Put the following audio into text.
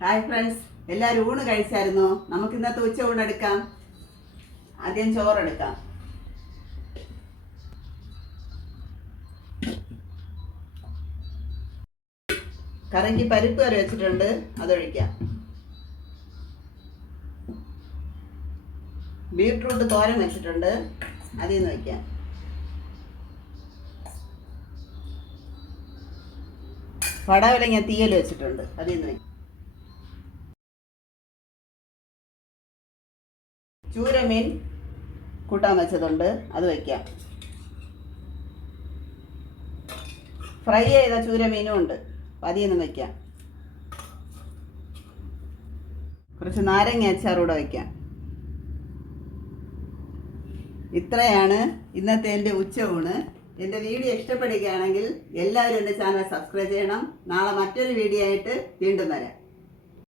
Hi friends, എല്ലാവരും ഊണ് കഴിച്ചായിരുന്നോ? നമുക്ക് ഇന്നത്തെ ഉച്ച ഊണെടുക്കാം. ആദ്യം ചോറെടുക്കാം. കറിക്ക് പരിപ്പ് കറി വെച്ചിട്ടുണ്ട്, അതൊഴിക്കാം. ബീട്രൂട്ട് തോരൻ വെച്ചിട്ടുണ്ട്, അതിൽ നിന്ന് വയ്ക്കാം. പടവലങ്ങ തീയൽ വെച്ചിട്ടുണ്ട്, അതിൽ നിന്ന് വയ്ക്കാം. ചൂരമീൻ കൂട്ടാൻ വെച്ചതുണ്ട്, അത് വയ്ക്കാം. ഫ്രൈ ചെയ്ത ചൂരമീനും ഉണ്ട്, അതിൽ നിന്ന് വയ്ക്കാം. കുറച്ച് നാരങ്ങ അച്ചാറൂടെ വയ്ക്കാം. ഇത്രയാണ് ഇന്നത്തെ എൻ്റെ ഉച്ച ഊണ്. എൻ്റെ വീഡിയോ ഇഷ്ടപ്പെടുകയാണെങ്കിൽ എല്ലാവരും എൻ്റെ ചാനൽ സബ്സ്ക്രൈബ് ചെയ്യണം. നാളെ മറ്റൊരു വീഡിയോ ആയിട്ട് വീണ്ടും വരാം.